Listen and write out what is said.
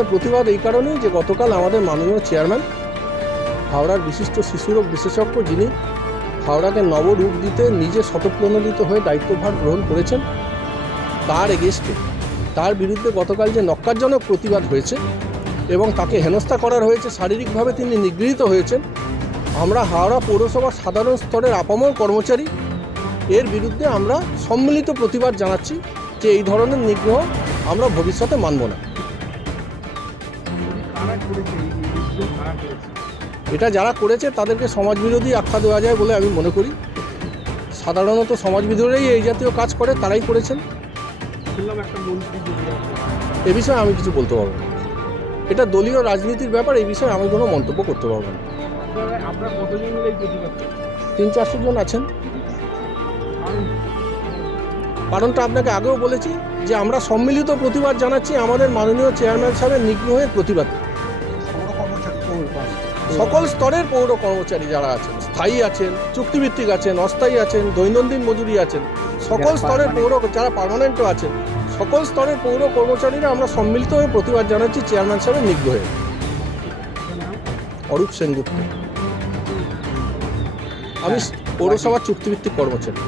আমাদের প্রতিবাদ এই কারণেই যে গতকাল আমাদের মাননীয় চেয়ারম্যান হাওড়ার বিশিষ্ট শিশুরোগ বিশেষজ্ঞ, যিনি হাওড়াকে নবরূপ দিতে নিজে স্বতঃপ্রণোদিত হয়ে দায়িত্বভার গ্রহণ করেছেন, তার এগেস্টে, তার বিরুদ্ধে গতকাল যে নক্কারজনক প্রতিবাদ হয়েছে এবং তাকে হেনস্থা করার হয়েছে, শারীরিকভাবে তিনি নিগৃহীত হয়েছেন, আমরা হাওড়া পৌরসভার সাধারণ স্তরের আপামর কর্মচারী এর বিরুদ্ধে আমরা সম্মিলিত প্রতিবাদ জানাচ্ছি যে এই ধরনের নিগ্রহ আমরা ভবিষ্যতে মানব না। এটা যারা করেছে তাদেরকে সমাজবিরোধী আখ্যা দেওয়া যায় বলে আমি মনে করি। সাধারণত সমাজবিরোধীরাই এই জাতীয় কাজ করে, তারাই করেছেন। এ বিষয়ে আমি কিছু বলতে পারবো না, এটা দলীয় রাজনীতির ব্যাপার, এই বিষয়ে আমি কোনো মন্তব্য করতে পারবো না। 300-400 জন আছেন। কারণটা আপনাকে আগেও বলেছি যে আমরা সম্মিলিত প্রতিবাদ জানাচ্ছি আমাদের মাননীয় চেয়ারম্যান সাহেবের নিগ্রহের প্রতিবাদ। সকল স্তরের পৌর কর্মচারী যারা আছেন, স্থায়ী আছেন, চুক্তিভিত্তিক আছেন, অস্থায়ী আছেন, দৈনন্দিন মজুরি আছেন, সকল স্তরের পৌর, যারা পার্মানেন্টও আছেন, সকল স্তরের পৌর কর্মচারীরা আমরা সম্মিলিত হয়ে প্রতিবাদ জানাচ্ছি চেয়ারম্যান সাহেবের নিগ্রহে। অরূপ সেনগুপ্ত, আমি পৌরসভার চুক্তিভিত্তিক কর্মচারী।